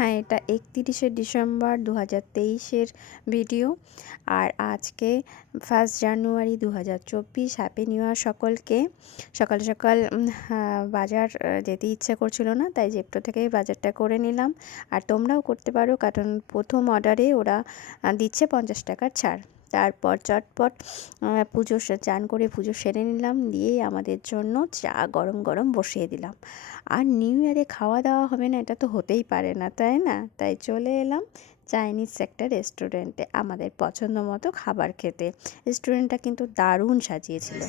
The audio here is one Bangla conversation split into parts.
হ্যাঁ, এটা ৩১শে ডিসেম্বর ২০২৩-এর ভিডিও। আর আজকে 1 জানুয়ারি ২০২৪। হ্যাপি নিউ ইয়ার সকলকে। সকাল সকাল বাজার যেতে ইচ্ছে করছিল না, তাই জেপ্টো থেকেই বাজারটা করে নিলাম। আর তোমরাও করতে পারো, কারণ প্রথম অর্ডারে ওরা দিচ্ছে 50 টাকার ছাড়। তারপর চটপট চান করে পুজো সেরে নিলাম, দিয়ে আমাদের জন্য চা গরম গরম বসিয়ে দিলাম। আর নিউ ইয়ারে খাওয়া দাওয়া হবে না, এটা তো হতেই পারে না, তাই না? তাই চলে এলাম চাইনিজ একটা রেস্টুরেন্টে আমাদের পছন্দ মতো খাবার খেতে। রেস্টুরেন্টটা কিন্তু দারুণ সাজিয়েছিল।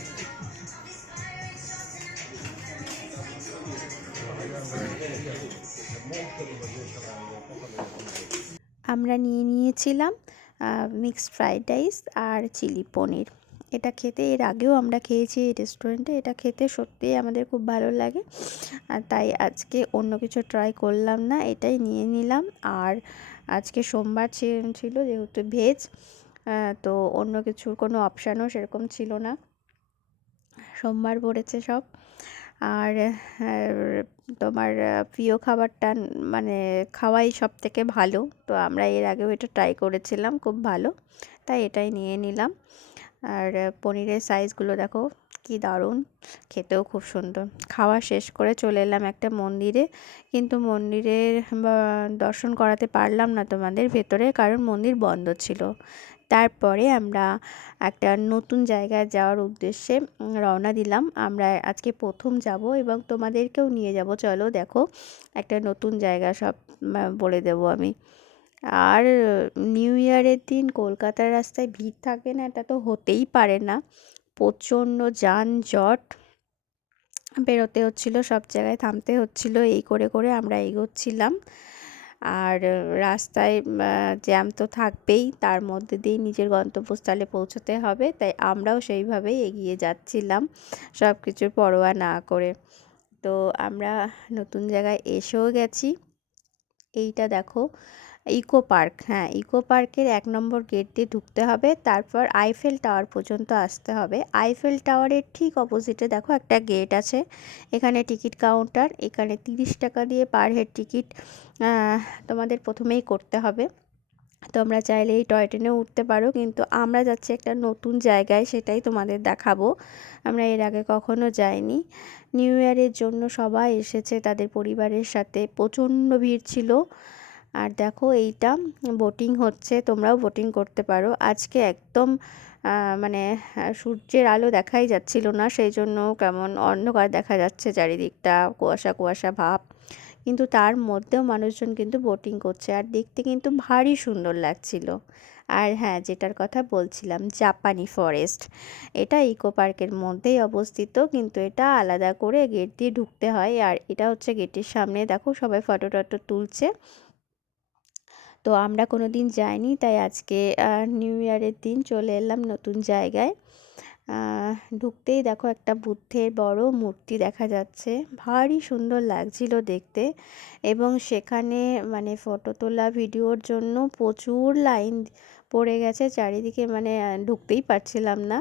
আমরা নিয়েছিলাম মিক্সড ফ্রাইড রাইস আর চিলি পনির। এটা খেতে এর আগেও আমরা খেয়েছি এই রেস্টুরেন্টে। এটা খেতে সত্যিই আমাদের খুব ভালো লাগে, আর তাই আজকে অন্য কিছু ট্রাই করলাম না, এটাই নিয়ে নিলাম। আর আজকে সোমবার ছিল, যেহেতু ভেজ, তো অন্য কিছুর কোনো অপশানও সেরকম ছিল না, সোমবার পড়েছে সব। আর তোমার প্রিয় খাবারটা মানে খাওয়াই সব থেকে ভালো, তো আমরা এর আগেও এটা ট্রাই করেছিলাম, খুব ভালো, তাই এটাই নিয়ে নিলাম। আর পনিরের সাইজগুলো দেখো কি দারুণ, খেতেও খুব সুন্দর। খাওয়া শেষ করে চলে এলাম একটা মন্দিরে, কিন্তু মন্দিরের দর্শন করাতে পারলাম না তোমাদের ভেতরে, কারণ মন্দির বন্ধ ছিল। তারপরে আমরা একটা নতুন জায়গায় যাওয়ার উদ্দেশ্যে রওনা দিলাম। আমরা আজকে প্রথম যাব এবং তোমাদেরকেও নিয়ে যাব, চলো দেখো একটা নতুন জায়গা, সব বলে দেবো আমি। আর নিউ ইয়ারের দিন কলকাতার রাস্তায় ভিড় থাকবে না, এটা তো হতেই পারে না। প্রচণ্ড যানজট, বেরোতে হচ্ছিল, সব জায়গায় থামতে হচ্ছিল, এই করে করে আমরা এগোচ্ছিলাম। আর রাস্তায় জ্যাম তো থাকবেই, তার মধ্যে দিয়ে নিজের গন্তব্যস্থলে পৌঁছতে হবে, তাই আমরাও সেইভাবেই এগিয়ে যাচ্ছিলাম, সব কিছুর পরোয়া না করে। তো আমরা নতুন জায়গায় এসেও গেছি। এইটা দেখো ইকো পার্ক। হ্যাঁ, ইকো পার্কের 1 নম্বর গেট দিয়ে ঢুকতে হবে, তারপর আইফেল টাওয়ার পর্যন্ত আসতে হবে। আইফেল টাওয়ারের ঠিক অপোজিটে দেখো একটা গেট আছে, এখানে টিকিট কাউন্টার। এখানে 30 টাকা দিয়ে পার হেড টিকিট তোমাদের প্রথমেই করতে হবে। তোমরা চাইলে এই টয় ট্রেনেও উঠতে পারো, কিন্তু আমরা যাচ্ছি একটা নতুন জায়গায়, সেটাই তোমাদের দেখাবো। আমরা এর আগে কখনো যাইনি। নিউ ইয়ারের জন্য সবাই এসেছে তাদের পরিবারের সাথে, প্রচণ্ড ভিড় ছিল। আর দেখো এইটা বোটিং হচ্ছে, তোমরাও বোটিং করতে পারো। আজকে একদম মানে সূর্যের আলো দেখাই যাচ্ছিল না, সেই জন্য কেমন অন্ধকার দেখা যাচ্ছে চারিদিকটা, কুয়াশা কুয়াশা ভাব, কিন্তু তার মধ্যেও মানুষজন কিন্তু বোটিং করছে, আর দেখতে কিন্তু ভারী সুন্দর লাগছিল। আর হ্যাঁ, যেটার কথা বলছিলাম, জাপানি ফরেস্ট, এটা ইকো পার্কের মধ্যেই অবস্থিত, কিন্তু এটা আলাদা করে গেট দিয়ে ঢুকতে হয়। আর এটা হচ্ছে গেটের সামনে, দেখো সবাই ফটো টটো তুলছে। তো আমরা কোনো দিন যাইনি, তাই আজকে নিউ ইয়ারের দিন চলে এলাম নতুন জায়গায়। ঢুকতেই দেখো একটা বুদ্ধের বড় মূর্তি দেখা যাচ্ছে, ভারী সুন্দর লাগছিল দেখতে। এবং সেখানে মানে ফটো তোলা ভিডিওর জন্য প্রচুর লাইন পড়ে গেছে চারিদিকে, মানে ঢুকতেই পারছিলাম না।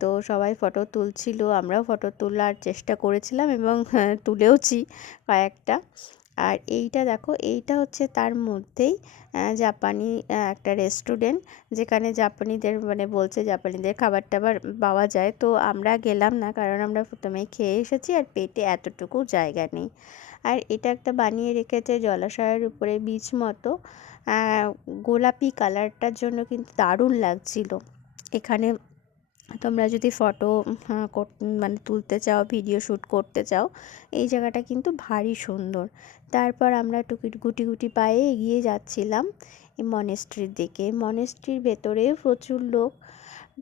তো সবাই ফটো তুলছিল, আমরাও ফটো তোলার চেষ্টা করেছিলাম এবং তুলেওছি কয়েকটা। আর এইটা দেখো, এইটা হচ্ছে তার মধ্যেই জাপানি একটা রেস্টুরেন্ট, যেখানে জাপানিদের মানে বলছে জাপানিদের খাবার টাবার পাওয়া যায়। তো আমরা গেলাম না, কারণ আমরা প্রথমেই খেয়ে এসেছি আর পেটে এতটুকু জায়গা নেই। আর এটা একটা বানিয়ে রেখেছে জলাশয়ের উপরে বীচ মতো, গোলাপি কালারটার জন্য কিন্তু দারুণ লাগছিল। এখানে তোমরা যদি ফটো মানে তুলতে চাও, ভিডিও শ্যুট করতে চাও, এই জায়গাটা কিন্তু ভারী সুন্দর। তারপর আমরা গুটি গুটি পায়ে এগিয়ে যাচ্ছিলাম এই মনেস্ট্রির দিকে। মনেস্ট্রির ভেতরেও প্রচুর লোক,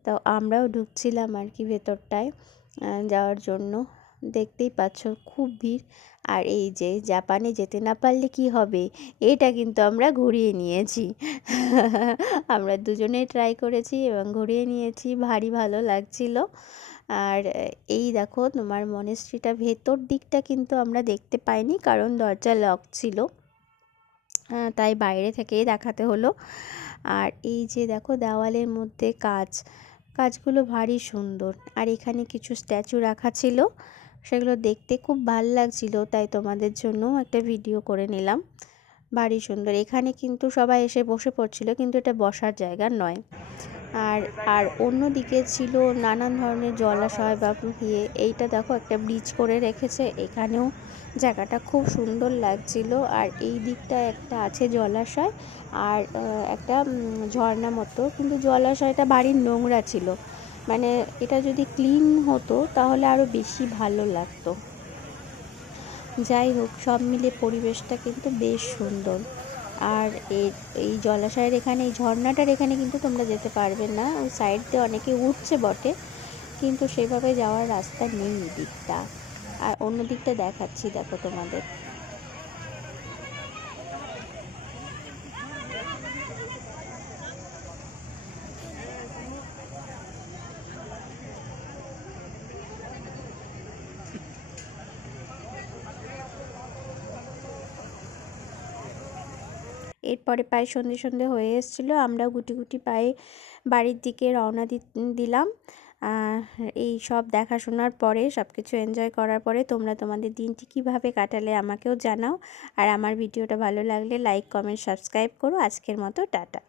তো আমরাও ঢুকছিলাম আর কি ভেতরটায় যাওয়ার জন্য। দেখতেই পাচ্ছ খুব ভিড়। আর এই যে জাপানে যেতে না পারলে কি হবে, এটা কিন্তু আমরা ঘুরিয়ে নিয়েছি। আমরা দুজনেই ট্রাই করেছি এবং ঘুরিয়ে নিয়েছি, ভারী ভালো লাগছিল। আর এই দেখো তোমার মনেস্ট্রিটা ভেতর দিকটা কিন্তু আমরা দেখতে পাইনি, কারণ দরজা লক ছিল, তাই বাইরে থেকেই দেখাতে হলো। আর এই যে দেখো দেওয়ালের মধ্যে কাজগুলো ভারী সুন্দর। আর এখানে কিছু স্ট্যাচু রাখা ছিল, সেগুলো দেখতে খুব ভাল লাগছিল, তাই তোমাদের জন্য একটা ভিডিও করে নিলাম। ভারী সুন্দর। এখানে কিন্তু সবাই এসে বসে পড়ছিল, কিন্তু এটা বসার জায়গা নয়। আর আর অন্যদিকে ছিল নানান ধরনের জলাশয় বা এইটা দেখো একটা ব্রিজ করে রেখেছে, এখানেও জায়গাটা খুব সুন্দর লাগছিল। আর এই দিকটায় একটা আছে জলাশয়, আর একটা ঝর্ণা মতো, কিন্তু জলাশয়টা বাড়ির নোংরা ছিল। মানে এটা যদি ক্লিন হতো তাহলে আরও বেশি ভালো লাগতো। যাই হোক, সব মিলে পরিবেশটা কিন্তু বেশ সুন্দর। আর এই জলাশয়ের এখানে, এই ঝর্ণাটার এখানে কিন্তু তোমরা যেতে পারবে না, ওই সাইড দিয়ে অনেকে উঠছে বটে, কিন্তু সেভাবে যাওয়ার রাস্তা নেই এই দিকটা। আর অন্য দিকটা দেখাচ্ছি, দেখো তোমাদের। এরপরে প্রায় সন্ধে সন্ধে হয়ে এসেছিলো, আমরাও গুটি গুটি পায়ে বাড়ির দিকে রওনা দিলাম। এই সব দেখাশোনার পরে, সব কিছু এনজয় করার পরে তোমরা তোমাদের দিনটি কীভাবে কাটালে আমাকেও জানাও। আর আমার ভিডিওটা ভালো লাগলে লাইক, কমেন্ট, সাবস্ক্রাইব করো। আজকের মতো টাটা।